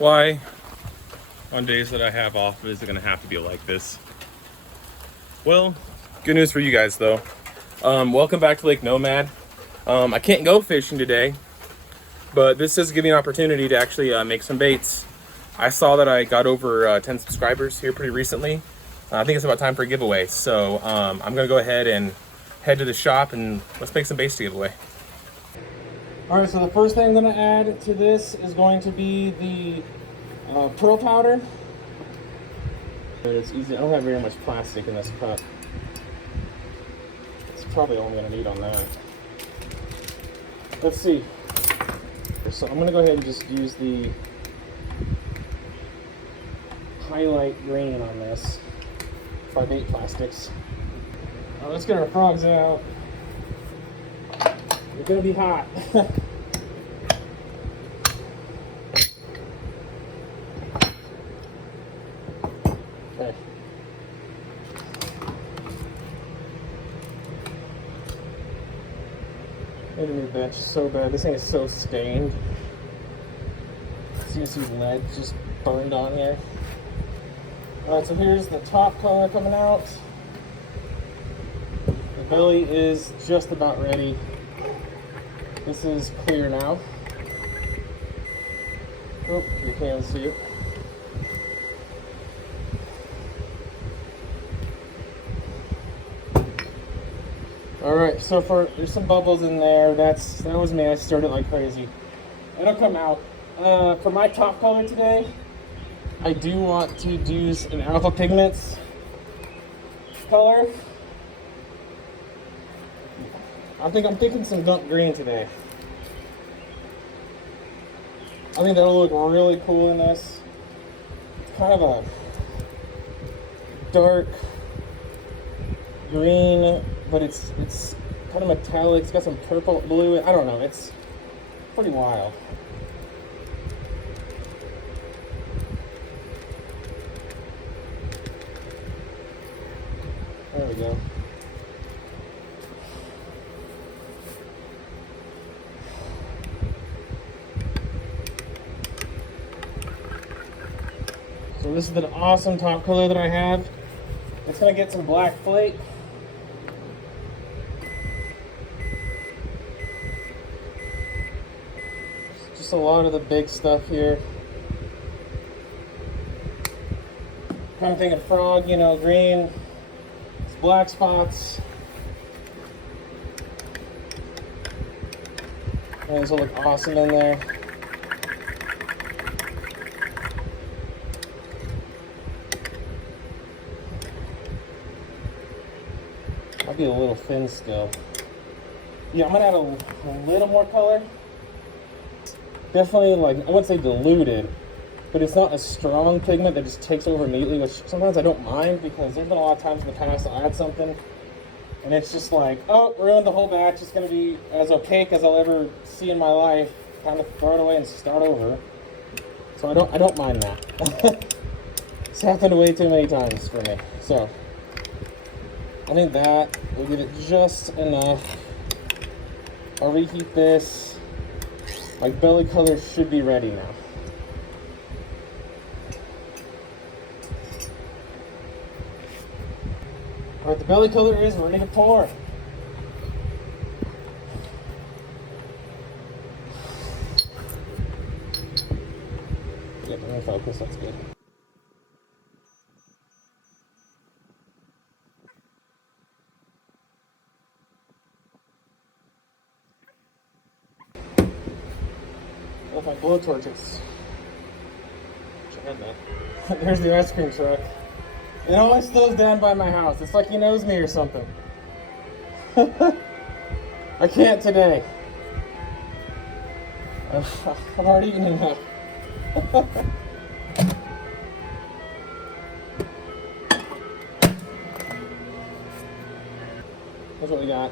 Why, on days that I have off, is it gonna have to be like this? Well, good news for you guys though. Welcome back to Lake Nomad. I can't go fishing today, but this is giving me an opportunity to actually make some baits. I saw that I got over 10 subscribers here pretty recently. I think it's about time for a giveaway, so I'm gonna go ahead and head to the shop and let's make some baits to give away. All right, so the first thing I'm gonna add to this is going to be the pearl powder. It's easy. I don't have very much plastic in this cup. It's probably all I'm gonna need on that. Let's see. So I'm gonna go ahead and just use the highlight green on this 5/8 plastics. Let's get our frogs out. It's gonna be hot. Okay. I need a new bench so bad. This thing is so stained. So you see lead just burned on here. Alright, so here's the top color coming out. The belly is just about ready. This is clear now. Oh, you can see it. Alright, so there's some bubbles in there. That was me. I stirred it like crazy. It'll come out. For my top color today, I do want to use an Alpha Pigments color. I'm thinking some Gump Green today. I think that'll look really cool in this. It's kind of a dark green, but it's kind of metallic. It's got some purple, blue. I don't know. It's pretty wild. There we go. So this is an awesome top color that I have. It's gonna get some black flake. Just a lot of the big stuff here. Kind of thinking frog, you know, green. It's black spots. And these will look awesome in there. I'll be a little thin still. Yeah, I'm gonna add a little more color. Definitely, like, I wouldn't say diluted, but it's not a strong pigment that just takes over immediately, which sometimes I don't mind because there's been a lot of times in the past I'll add something and it's just like, oh, ruined the whole batch. It's gonna be as opaque as I'll ever see in my life. Time to throw it away and start over. So I don't mind that. It's happened way too many times for me. So I think that will give it just enough. I'll reheat this. My belly color should be ready now. Alright, the belly color is ready to pour. Yep, I'm gonna focus, that's good. If I blowtorch it, there's the ice cream truck. It always slows down by my house. It's like he knows me or something. I can't today. I've already eaten enough. That's what we got.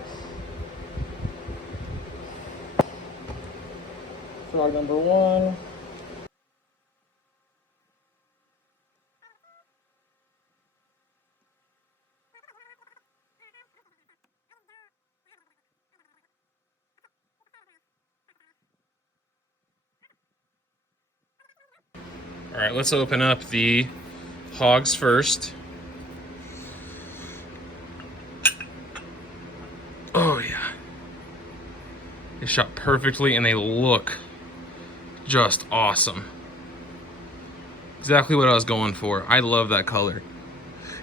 Frog number one. All right, let's open up the hogs first. Oh yeah. They shot perfectly and they look just awesome. Exactly what I was going for. I love that color.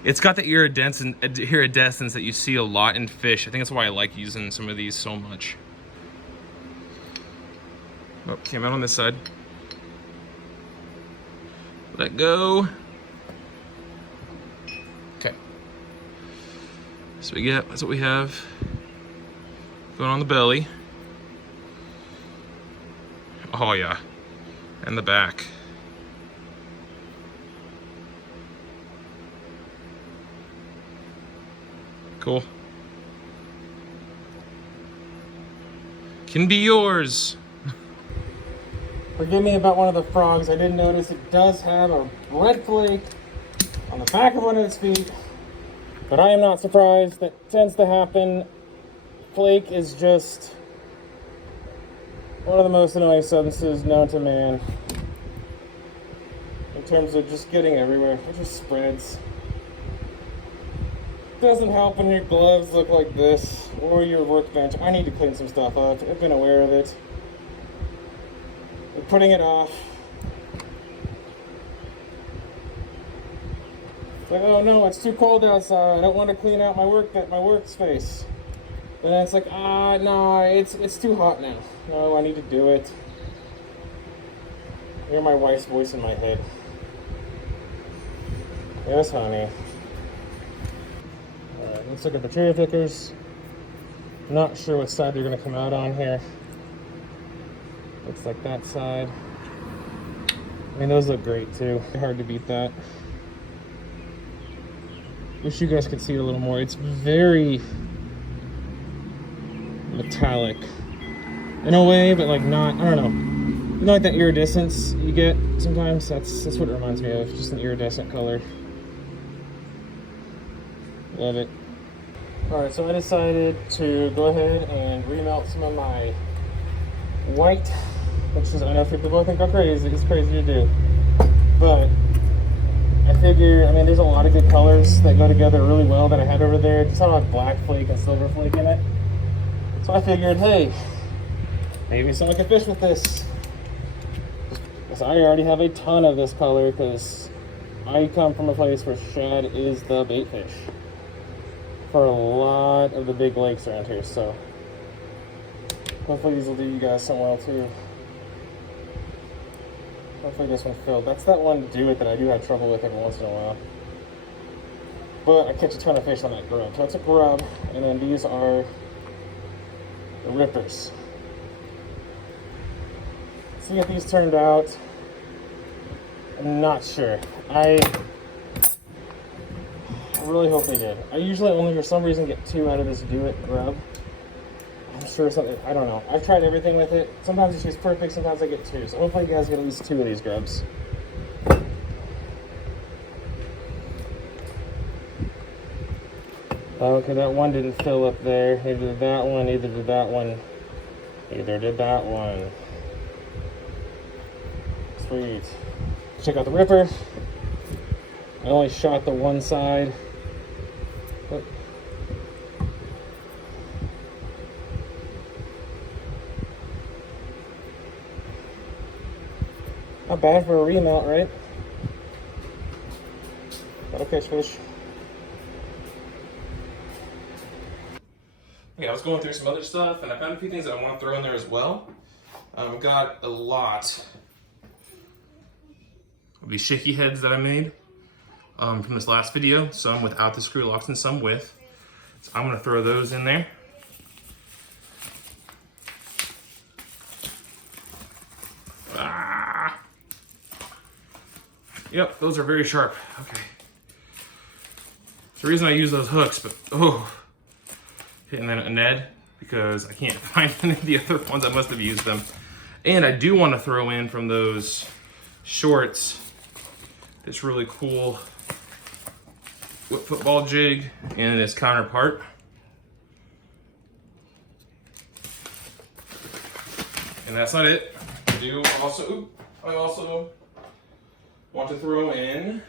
It's got the iridescence that you see a lot in fish. I think that's why I like using some of these so much. Oh, came out on this side. Let go. Okay. So that's what we have going on the belly. Oh yeah, and the back. Cool. Can be yours. Forgive me about one of the frogs. I didn't notice it does have a red flake on the back of one of its feet, but I am not surprised. That tends to happen. Flake is just one of the most annoying substances known to man in terms of just getting everywhere. It just spreads. Doesn't help when your gloves look like this or your workbench. I need to clean some stuff up. I've been aware of it. We're putting it off. It's like, oh no, it's too cold outside. I don't want to clean out my workspace. And then it's like, no, it's too hot now. No, I need to do it. I hear my wife's voice in my head. Yes, honey. Alright, let's look at the cherry pickers. Not sure what side they're going to come out on here. Looks like that side. I mean, those look great too. Hard to beat that. Wish you guys could see it a little more. It's very metallic in a way, but like not, I don't know. You know, like that iridescence you get sometimes? That's what it reminds me of. Just an iridescent color. Love it. Alright, so I decided to go ahead and remelt some of my white, which is, I know people think I'm crazy, it's crazy to do, but I figure, I mean, there's a lot of good colors that go together really well that I had over there. Just have black flake and silver flake in it. So I figured, hey, maybe someone can fish with this. Because I already have a ton of this color, because I come from a place where shad is the bait fish for a lot of the big lakes around here, so hopefully these will do you guys some well too. Hopefully this one filled. That's that one to do it that I do have trouble with every once in a while. But I catch a ton of fish on that grub. So it's a grub, and then these are the rippers. See if these turned out. I'm not sure. I really hope they did. I usually only for some reason get 2 out of this do it grub. I'm sure something, I don't know. I've tried everything with it. Sometimes it's just perfect, sometimes I get 2. So hopefully you guys get at least 2 of these grubs. Okay, that one didn't fill up there. Neither did that one, neither did that one. Neither did that one. Sweet. Check out the ripper. I only shot the one side. But not bad for a remount, right? That'll catch fish. Okay, I was going through some other stuff and I found a few things that I want to throw in there as well. I've got a lot of these shaky heads that I made from this last video. Some without the screw locks and some with. So I'm going to throw those in there. Ah. Yep, those are very sharp. Okay. It's the reason I use those hooks, but hitting that a Ned because I can't find any of the other ones. I must have used them. And I do want to throw in from those shorts this really cool whip football jig and its counterpart. And that's not it. I also want to throw in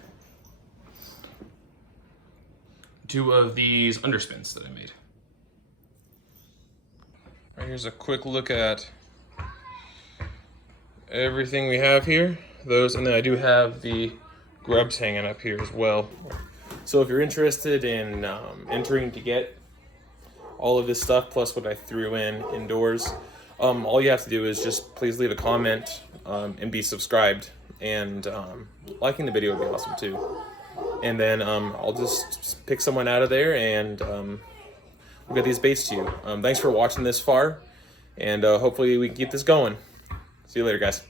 2 of these underspins that I made. All right, here's a quick look at everything we have here. Those, and then I do have the grubs hanging up here as well. So if you're interested in entering to get all of this stuff plus what I threw in indoors, all you have to do is just please leave a comment and be subscribed, and liking the video would be awesome too. And then I'll just pick someone out of there, and we'll get these baits to you. Thanks for watching this far, and hopefully we can keep this going. See you later, guys.